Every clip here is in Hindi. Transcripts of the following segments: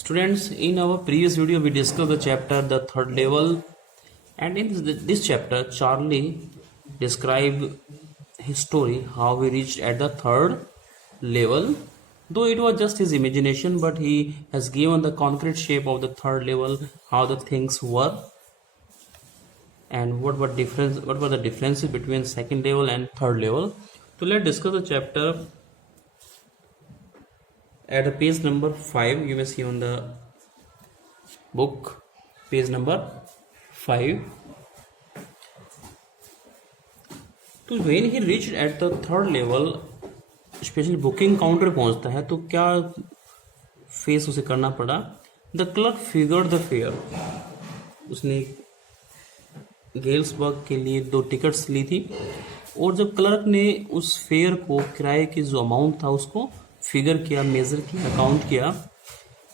Students, in our previous video, we discussed the chapter the third level, and in this chapter, Charlie described his story how he reached at the third level. Though it was just his imagination, but he has given the concrete shape of the third level, how the things were, and what were the differences between second level and third level. So let's discuss the chapter. At the page number 5, you may see on the book, page number 5. तो when he reached at the third level, specially booking counter पहुंचता है तो क्या फेस उसे करना पड़ा. The clerk figure the fair. उसने गेल्सबर्ग के लिए 2 टिकट्स ली थी और जब क्लर्क ने उस फेयर को, किराए की जो अमाउंट था उसको फिगर किया, मेजर किया, काउंट किया.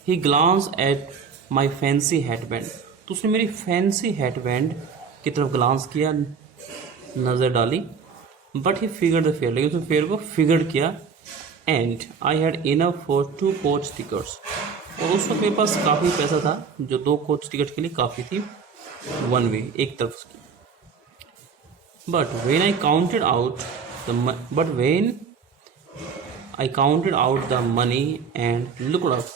He glance at my fancy headband. तो उसने मेरी फैंसी हेडबैंड की तरफ ग्लांस किया, नज़र डाली. But he figure the fair, लेकिन उसने फेयर को फिगर किया. And I had enough for 2 coach tickets. और उस वक्त मेरे पास काफ़ी पैसा था जो 2 कोच टिकट के लिए काफ़ी थी, वन वे, एक तरफ की. But when I counted out the money and looked up.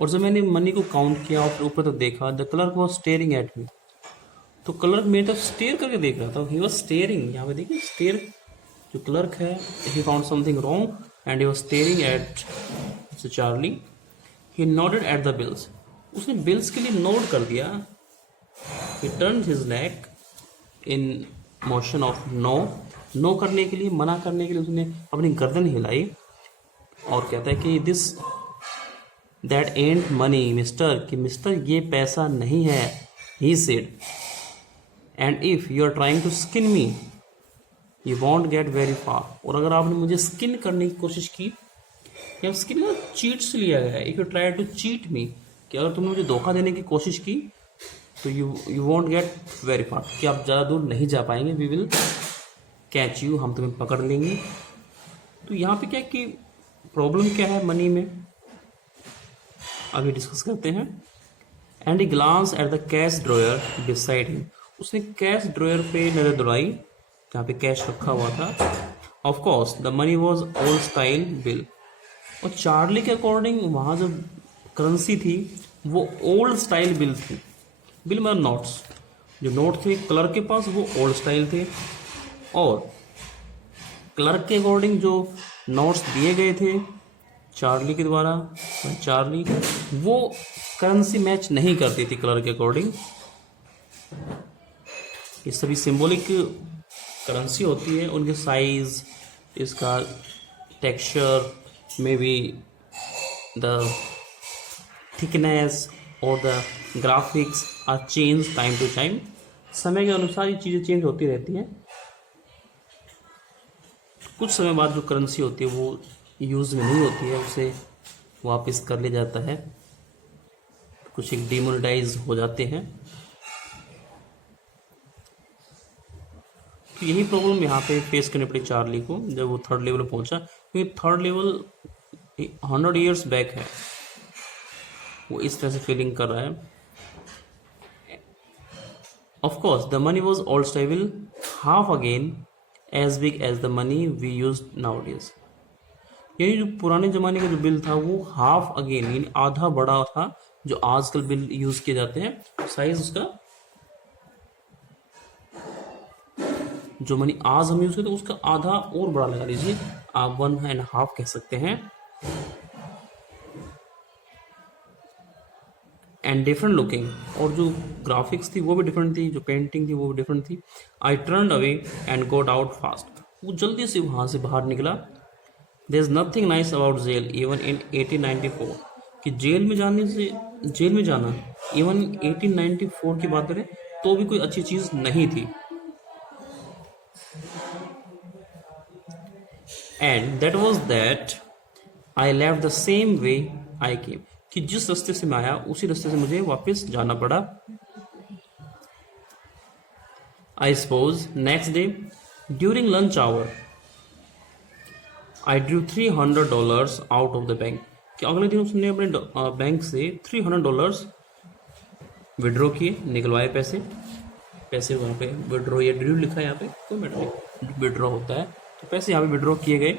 और जब मैंने मनी को काउंट किया और फिर ऊपर तक देखा, the clerk was staring at me. तो क्लर्क मेरी तरफ स्टेयर करके देख रहा था. ही वॉज स्टेयरिंग, यहाँ पे देखिए स्टेयर, जो क्लर्क है, he found something wrong and he was staring at Charlie. He noted at the bills. उसने बिल्स के लिए नोट कर दिया. He turned his neck in motion of no. No करने के लिए, मना करने के लिए उसने अपनी गर्दन हिलाई और कहता है कि this that and money mister, कि मिस्टर ये पैसा नहीं है. He said, and if you are trying to skin me you won't get very far. और अगर आपने मुझे स्किन करने की कोशिश की, या स्किन का चीट से लिया गया है, if you try to cheat me, कि अगर तुमने मुझे धोखा देने की कोशिश की तो यू वॉन्ट गेट वेरी फार, कि आप ज़्यादा दूर नहीं जा पाएंगे. वी विल कैच यू, हम तुम्हें पकड़ लेंगे. तो यहाँ पे क्या कि प्रॉब्लम क्या है मनी में, अभी डिस्कस करते हैं. And he glance at the cash drawer beside him. उसने कैश ड्रॉयर पे नजर दौड़ाई जहाँ पे कैश रखा हुआ था. Of course the money was old style bill. और चार्ली के अकॉर्डिंग वहाँ जो करेंसी थी वो ओल्ड स्टाइल बिल थी. बिल मतलब नोट्स, जो नोट थे क्लर्क के पास वो ओल्ड स्टाइल थे. और क्लर्क के अकॉर्डिंग जो नोट्स दिए गए थे चार्ली के द्वारा, चार्ली वो करेंसी मैच नहीं करती थी क्लर्क के अकॉर्डिंग. ये सभी सिंबॉलिक करेंसी होती है. उनके साइज, इसका texture, maybe the thickness or the graphics are change time to time. समय के अनुसार ये चीज़ें चेंज होती रहती हैं. कुछ समय बाद जो करेंसी होती है वो यूज़ में नहीं होती है, उसे वापस कर लिया जाता है. कुछ एक डिमोनेटाइज हो जाते हैं. तो यही प्रॉब्लम यहाँ पे फेस करनी पड़ी चार्ली को जब वो थर्ड लेवल पहुंचा. क्योंकि थर्ड लेवल 100 ईयर्स बैक है, वो इस तरह से फीलिंग कर रहा है. Of course the money was old style, half again as big as the money we use nowadays. यानी जो पुराने ज़माने का जो बिल था वो हाफ अगेन, यानी आधा बड़ा था जो आजकल बिल यूज़ किए जाते हैं. साइज उसका, जो मनी आज हम यूज़ करते हैं उसका आधा और बड़ा लगा लीजिए, आप 1.5 कह सकते हैं. एंड डिफरेंट लुकिंग, और जो ग्राफिक्स थी वो भी डिफरेंट थी, जो पेंटिंग थी वो भी डिफरेंट थी. I turn away and got out fast. वो जल्दी से वहाँ से बाहर निकला. There is nothing nice about jail even in 1894. कि जेल में जाना इवन 1894 की बात करें तो भी कोई अच्छी चीज़ नहीं थी. And that was that I left the same way I came. कि जिस रास्ते से मैं आया उसी रास्ते से मुझे वापस जाना पड़ा. I suppose next day during lunch hour I drew $300 out of the bank. कि अगले दिन उसने अपने बैंक से $300 विड्रॉ किए, निकलवाए पैसे। पैसे वहाँ पे विड्रॉ या ड्रू लिखा है यहाँ पे, कोई मैटर नहीं, विड्रॉ होता है, तो पैसे यहाँ पे विड्रॉ किए गए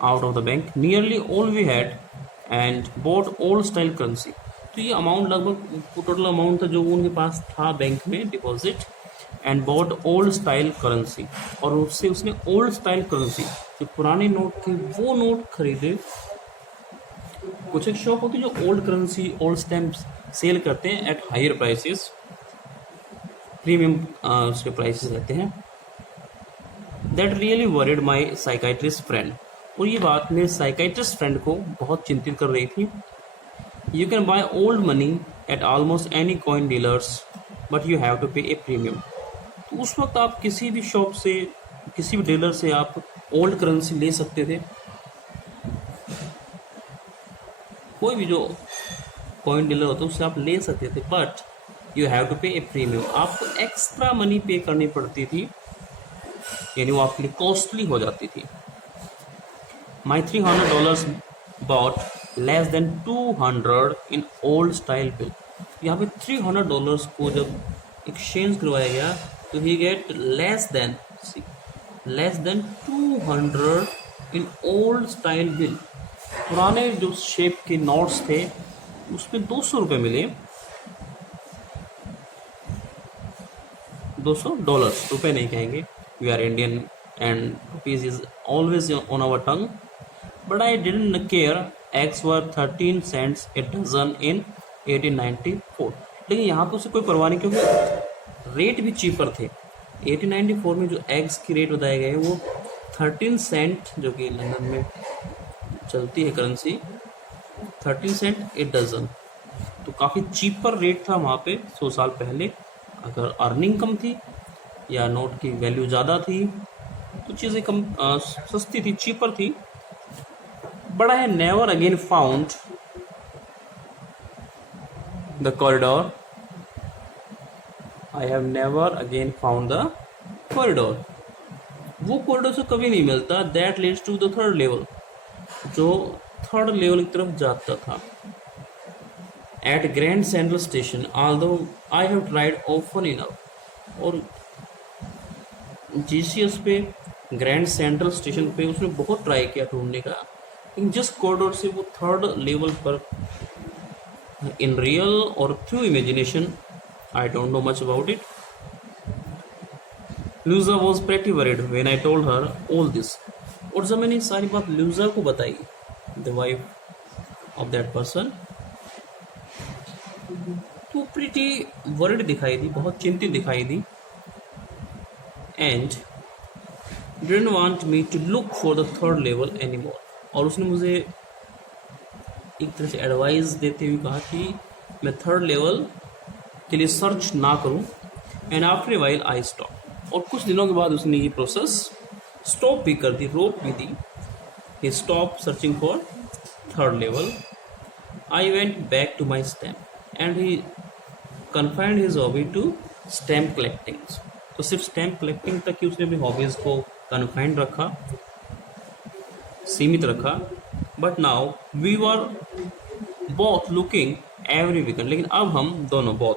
out of the bank, nearly all we had and bought old style currency. तो ये अमाउंट लगभग टोटल अमाउंट था जो उनके पास था बैंक में deposit, and bought old style currency, और उससे उसने ओल्ड स्टाइल करेंसी जो पुराने नोट थे वो नोट खरीदे। कुछ एक शॉप होती है जो old currency old stamp sell करते हैं एट हायर प्राइसेस, प्रीमियम उसके प्राइसेस रहते हैं। That really worried my psychiatrist friend, और ये बात मेरे साइकाइट्रिस्ट फ्रेंड को बहुत चिंतित कर रही थी। You can buy old money at almost any coin dealers but you have to pay a premium. तो उस वक्त आप किसी भी शॉप से, किसी भी डीलर से आप ओल्ड करेंसी ले सकते थे, कोई भी जो कॉइन डीलर होता है उससे आप ले सकते थे, but you have to pay a premium, आपको एक्स्ट्रा मनी पे करनी पड़ती थी, यानी वो आपके लिए कॉस्टली हो जाती थी। My $300 bought less than 200 in old style bill. यहाँ पे $300 को जब एक्सचेंज करवाया गया तो he get less than 200 in old style bill. पुराने जो शेप के नोट्स थे उसमें $200 मिले, $200, रुपए नहीं कहेंगे, we are Indian and rupees is always on our tongue, but I didn't care. Eggs were 13 cents a dozen in 1894। लेकिन यहाँ पे उसे कोई परवाह नहीं, क्योंकि रेट भी चीपर थे। 1894 में जो एग्स की रेट बताए गए वो 13 cent, जो कि लंदन में चलती है करेंसी, 13 cent ए डजन, तो काफ़ी चीपर रेट था वहाँ पे 100 साल पहले। अगर अर्निंग कम थी या नोट की वैल्यू ज़्यादा थी तो चीज़ें कम सस्ती थी, चीपर थी। But I have never again found the corridor, I have never again found the corridor. वो कॉरिडोर से कभी नहीं मिलता that leads to the third level, जो थर्ड लेवल की तरफ जाता था। At Grand Central Station although I have tried often enough, और जीसीएस पे ग्रैंड सेंट्रल स्टेशन पे उसने बहुत ट्राई किया ढूंढने का, लेकिन जिस कॉरिडोर से वो थर्ड लेवल पर, in real or through imagination, I don't know much about it. Luisa was pretty worried when I told her all this, और जब मैंने सारी बात लूजा को बताई, the wife of that person, तो प्रीटी वरीड दिखाई दी, बहुत चिंतित दिखाई दी, and didn't want me to look for the third level any more. और उसने मुझे एक तरह से एडवाइस देते हुए कहा कि मैं थर्ड लेवल के लिए सर्च ना करूं, and after a while I stop. और कुछ दिनों के बाद उसने ये प्रोसेस स्टॉप भी कर दी, रोक भी दी। He stop searching for third level. I went back to my stamp and he confined his hobby to stamp collecting. तो सिर्फ स्टैम्प कलेक्टिंग तक ही उसने अपनी हॉबीज को कन्फाइंड रखा, सीमित रखा। But now we were both looking every weekend, लेकिन अब हम दोनों बोथ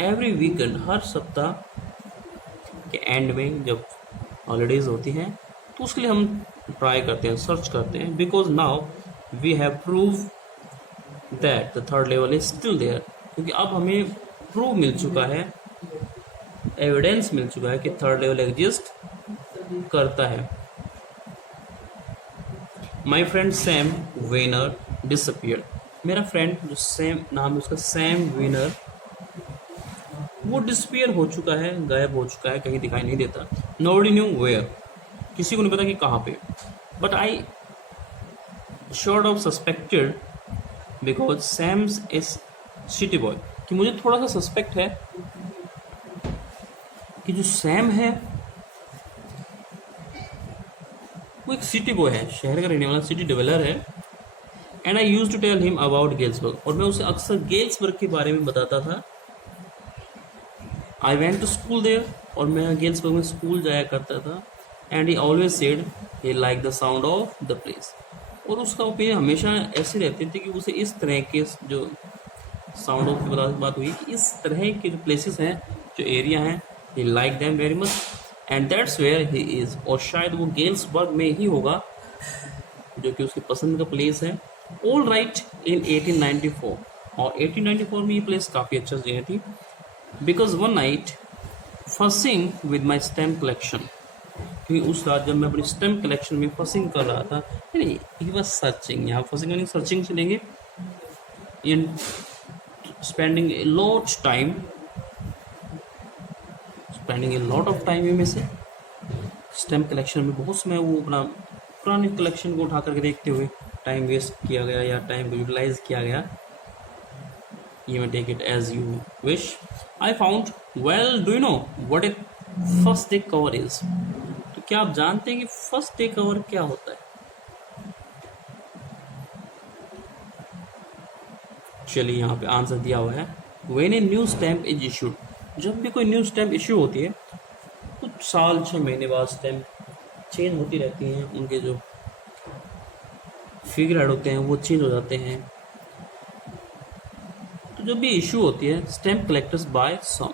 एवरी वीकेंड, हर सप्ताह के एंड में जब हॉलीडेज होती हैं तो उसके लिए हम ट्राई करते हैं, सर्च करते हैं, because now we have prove that the third level is still there. क्योंकि अब हमें प्रूव मिल चुका है, एविडेंस मिल चुका है कि थर्ड लेवल एग्जिस्ट करता है। My friend Sam Vanern disappear, मेरा फ्रेंड जो सैम नाम है उसका, सैम वेनर, वो डिसअपियर हो चुका है, गायब हो चुका है, कहीं दिखाई नहीं देता। नोबडी न्यू वेयर, किसी को नहीं पता कि कहाँ पे। But I short of suspected because Sam's is city boy, कि मुझे थोड़ा सा सस्पेक्ट है कि जो सैम है वो एक सिटी बॉय है, शहर का रहने वाला सिटी डेवलपर है। And I used to tell him about Galesburg, और मैं उसे अक्सर गेल्सबर्ग के बारे में बताता था। I went to school there, और मैं गेल्सबर्ग में स्कूल जाया करता था। And he always said he like the sound of the place. और उसका ओपिनियन हमेशा ऐसी रहती थी कि उसे इस तरह के जो साउंड ऑफ की बात हुई कि इस तरह के जो प्लेसेस हैं, जो एरिया हैं, he like them very much and that's where he is. और शायद वो गेल्सबर्ग में ही होगा जो कि उसकी पसंद का प्लेस है। ऑल राइट इन 1894, और 1894 में ये प्लेस काफ़ी अच्छा जगह थी। Because one night fussing with my stamp collection, क्योंकि उस रात जब मैं अपनी स्टैम्प कलेक्शन में फसिंग कर रहा था, नहीं ही वॉज सर्चिंग, यहाँ फसिंग यानी सर्चिंग से लेंगे, in spending a lot time, spending a lot of time में से स्टैम्प कलेक्शन में बहुत समय वो अपना पुरानी कलेक्शन को उठा करके देखते हुए टाइम वेस्ट किया गया या टाइम को यूटिलाइज किया गया। You may take it as you wish. I found, well, do you know what a first day cover is? तो क्या आप जानते हैं कि फर्स्ट डे कवर क्या होता है? चलिए यहाँ पे आंसर दिया हुआ है। When a new stamp is issued, जब भी कोई न्यू स्टैम्प इश्यू होती है कुछ साल 6 महीने बाद स्टैम्प चेंज होती रहती हैं, उनके जो फिगर हेड होते हैं वो चेंज हो जाते हैं। तो जब भी इशू होती है स्टैम्प कलेक्टर्स बाय सम,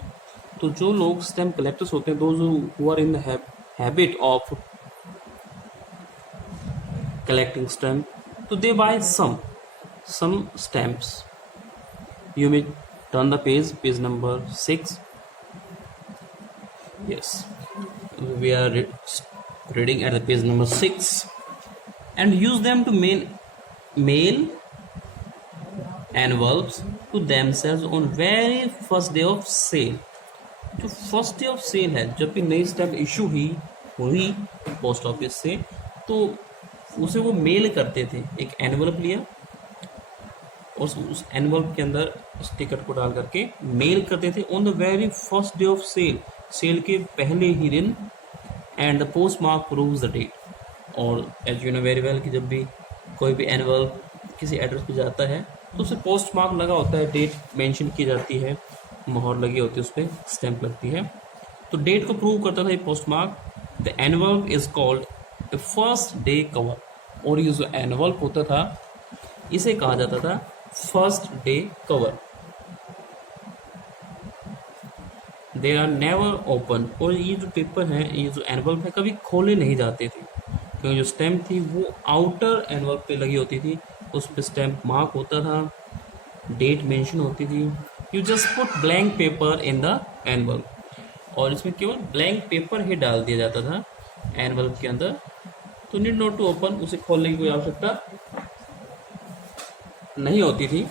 तो जो लोग स्टैम्प कलेक्टर्स होते हैं, those who are in the habit of collecting stamp, तो they buy some stamps. You may turn the page number 6. Yes, we are reading at the page number 6, and use them to mail envelopes to themselves on very first day of sale. जो फर्स्ट डे ऑफ सेल है, जब भी नई स्टैम्प इशू हुई पोस्ट ऑफिस से, तो उसे वो मेल करते थे। एक एनवलप लिया और उस एनवलप के अंदर उस टिकट को डाल करके मेल करते थे on the very first day of sale, sale के पहले ही दिन। And the post mark proves the date. और as you know very well कि जब भी कोई भी एनवलप किसी एड्रेस पे जाता है तो उसे पोस्ट मार्क लगा होता है, डेट मेंशन की जाती है, मोहर लगी होती है, उस पर स्टैंप लगती है। तो डेट को प्रूव करता था ये post mark. The envelope is called a first day cover. और ये जो एनवलप होता था इसे कहा जाता था first day cover. They are never open. और ये जो पेपर है, ये जो एनवलप है, कभी खोले नहीं जाते थे, क्योंकि जो स्टैम्प थी वो आउटर एनवलप पे लगी होती थी, उस पर स्टैम्प मार्क होता था, डेट मेंशन होती थी। You just put blank paper in the envelope, और इसमें केवल ब्लैंक पेपर ही डाल दिया जाता था एनवलप के अंदर। तो नीड नॉट टू ओपन, उसे खोलने की कोई आवश्यकता नहीं होती थी।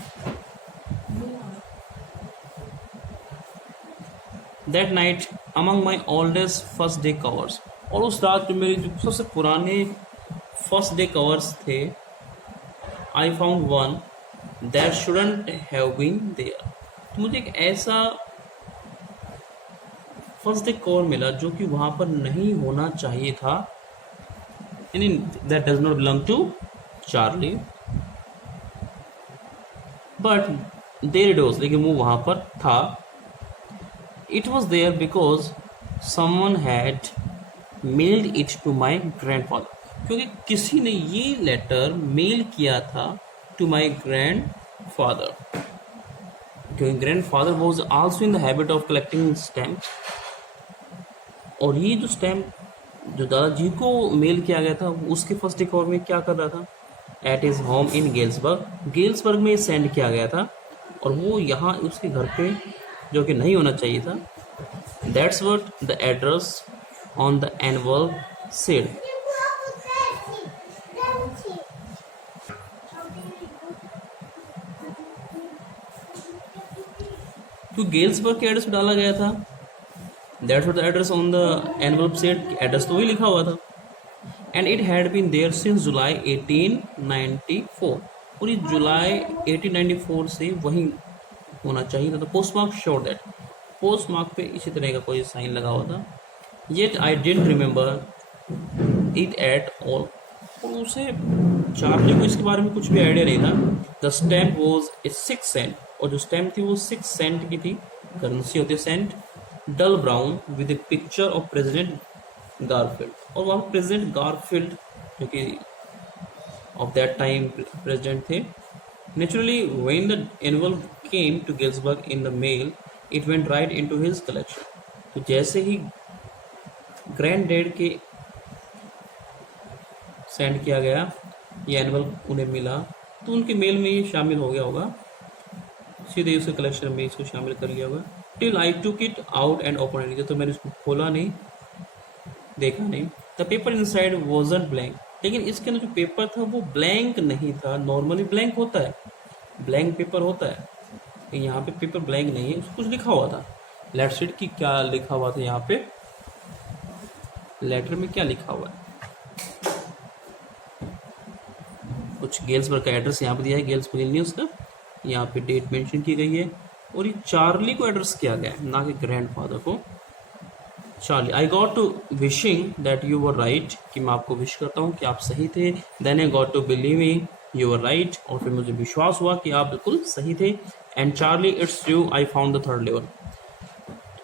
That night among my oldest first day covers. और उस रात जो मेरे जो सबसे पुराने फर्स्ट डे कवर्स थे, I found one that shouldn't have been there. तो मुझे एक ऐसा फर्स्ट डे कवर मिला जो कि वहां पर नहीं होना चाहिए था, यानी that does not belong to Charlie, but there it was, लेकिन वो वहां पर था। It was there because someone had mailed it to my grandfather, क्योंकि किसी ने ये लेटर मेल किया था टू माई ग्रैंडफादर, क्योंकि grandfather was also in the habit of collecting stamp. और ये जो स्टैम्प जो दादाजी को मेल किया गया था, उसके फर्स्ट डे कवर में क्या कर रहा था, at his home in Galesburg में सेंड किया गया था, और वो यहाँ उसके घर पे, जो कि नहीं होना चाहिए था। That's what the address on the envelope said. तो गेल्सबर्ग के एड्रेस पे डाला गया था। That's what the address on the envelope said, address तो वही लिखा हुआ था। And it had been there since July 1894। और ये जुलाई 1894 से वही होना चाहिए था। तो post mark sure that, post mark पे इसी तरह का कोई साइन लगा हुआ था। Yet I didn't remember it at all. और उसे चार्ली को इसके बारे में कुछ भी आइडिया नहीं था। The stamp was a 6 cent, और जो स्टैम्प थी वो 6 सेंट की थी, करेंसी होती है cent. Dull brown with a picture of president Garfield. और वहाँ प्रेसिडेंट गारफील्ड जो कि ऑफ दैट टाइम प्रेसिडेंट थे। Naturally when the envelope came to Gilsberg in the mail it went right into his collection. तो जैसे ही ग्रैंड डैड के सेंड किया गया ये एनवलप उन्हें मिला तो उनके मेल में ये शामिल हो गया होगा, सीधे उसके कलेक्शन में इसको शामिल कर लिया होगा। Till I took it out and open it, तो मैंने इसको खोला नहीं, देखा नहीं। The paper inside wasn't blank, लेकिन इसके अंदर जो पेपर था वो ब्लैंक नहीं था। नॉर्मली ब्लैंक होता है, ब्लैंक पेपर होता है, लेकिन यहाँ पे पेपर ब्लैंक नहीं है, उसमें कुछ लिखा हुआ था। लेट्स रीड कि क्या लिखा हुआ था यहाँ पे, लेटर में क्या लिखा हुआ है। कुछ गेल्सबर्ग का एड्रेस यहाँ पे दिया है, गेल्सबर्ग इलिनॉइस का, यहाँ पे डेट मेंशन की गई है, और ये चार्ली को एड्रेस किया गया है, ना कि ग्रैंडफादर को। Charlie, I got to wishing that you were right, कि मैं आपको विश करता हूँ कि आप सही थे। Then I got to believing you were right, और फिर मुझे विश्वास हुआ कि आप बिल्कुल सही थे। And Charlie it's true I found the third level,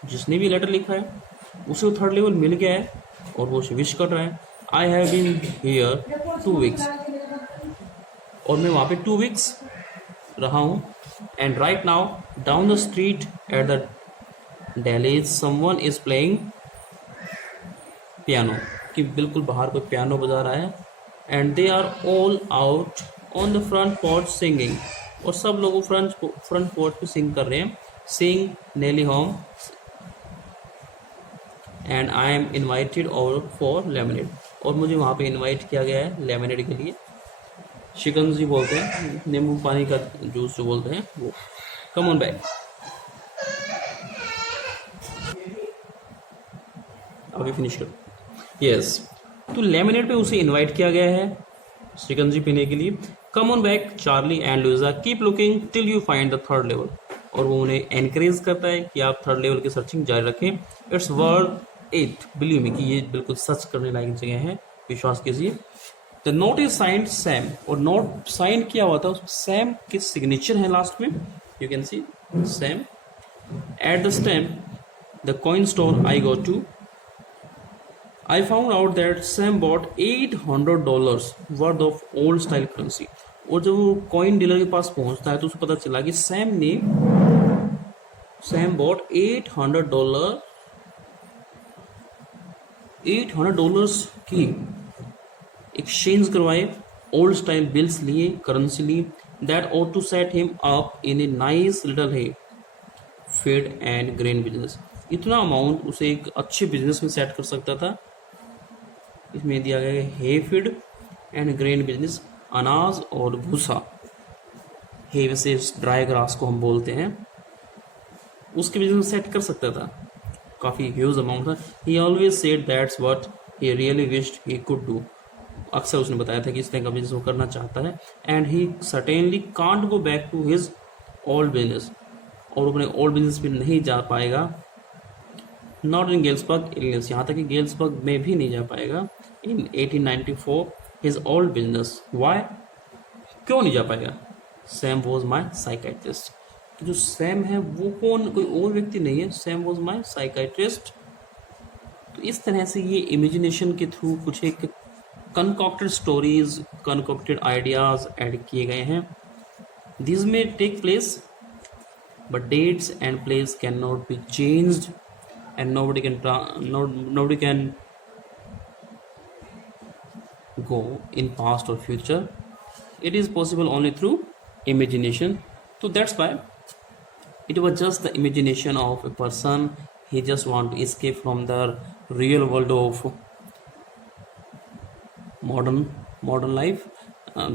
जिसने भी लेटर लिखा है उसे वो थर्ड लेवल मिल गया है और वो उसे विश कर रहा है। I have been here 2 weeks, और मैं वहाँ पे 2 वीक्स रहा हूँ। And right now down the street at the Dalys someone is playing piano, कि बिल्कुल बाहर कोई पियानो बजा रहा है। And they are all out on the front porch singing, और सब लोग फ्रंट पोर्च पे सिंग कर रहे हैं। Sing Nelly home and I am invited over for lemonade, और मुझे वहाँ पे इन्वाइट किया गया है लेमनेड के लिए। शिकंजी बोलते हैं, नींबू पानी का जूस जो बोलते हैं वो। कम ऑन बैक, अभी फिनिश करो। यस, तो लेमनेड पे उसे इनवाइट किया गया है शिकंजी पीने के लिए। Come on back Charlie and Luisa, keep looking till you find the third level, और वो उन्हें एनकरेज करता है कि आप थर्ड लेवल की सर्चिंग जारी रखें। It's worth it, believe me, कि ये बिल्कुल सर्च करने लायक जगह है, विश्वास कीजिए। The note is signed Sam, और नोट साइन किया हुआ था, उस सैम के सिग्नेचर है लास्ट में, you can see Sam. At the stamp the coin store I go to, I found out that Sam bought $800 worth of old style currency. और जब वो कॉइन डीलर के पास पहुंचता है तो उसे पता चला कि सैम बॉट $800 की एक्सचेंज करवाए, ओल्ड स्टाइल बिल्स लिए, करेंसी ली। That ought to set him up in a nice little hay feed and grain business. इतना अमाउंट उसे एक अच्छे बिजनेस में सेट कर सकता था। इसमें दिया गया है हे फीड एंड ग्रेन बिजनेस, अनाज और भूसा। हे वैसे ड्राई ग्रास को हम बोलते हैं, उसके बिजनेस सेट कर सकता था, काफ़ी ह्यूज अमाउंट था। ही always said that's what he really wished he could do, अक्सर उसने बताया था कि इस तरह का बिजनेस वो करना चाहता है। And he certainly can't go back to his old business, और अपने ओल्ड बिजनेस में नहीं जा पाएगा। नॉट इन गेल्सबर्ग इलिनॉइस, यहाँ तक कि गेल्सबर्ग में भी नहीं जा पाएगा। इन 1894 हिज ओल्ड बिजनेस, वाई, क्यों नहीं जा पाएगा? सैम वॉज माई साइकाइट्रिस्ट, जो सैम है वो कौन, कोई और व्यक्ति नहीं है, सैम वॉज माई साइकाइट्रिस्ट। तो इस तरह से ये इमेजिनेशन के थ्रू कुछ एक concocted stories, concocted ideas add किए गए हैं। दिस में take place but dates and places can not be changed and nobody can go in past or future. It is possible only through imagination. So that's why it was just the imagination of a person. He just want to escape from the real world of modern life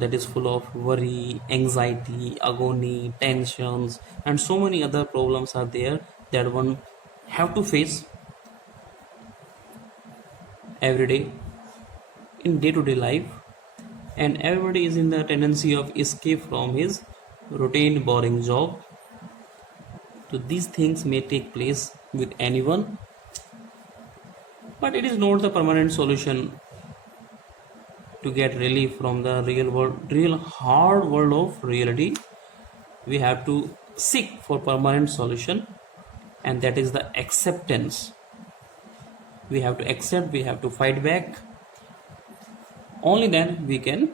that is full of worry, anxiety, agony, tensions, and so many other problems are there that one have to face every day in day-to-day life, and everybody is in the tendency of escape from his routine boring job. So these things may take place with anyone, but it is not the permanent solution to get relief from the real hard world of reality. We have to seek for permanent solution, and that is the acceptance. We have to accept, we have to fight back. Only then we can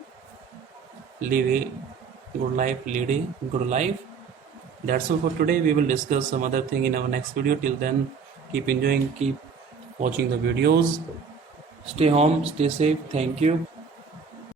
live a good life, lead a good life. That's all for today. We will discuss some other thing in our next video. Till then, keep enjoying, keep watching the videos. Stay home, stay safe. Thank you.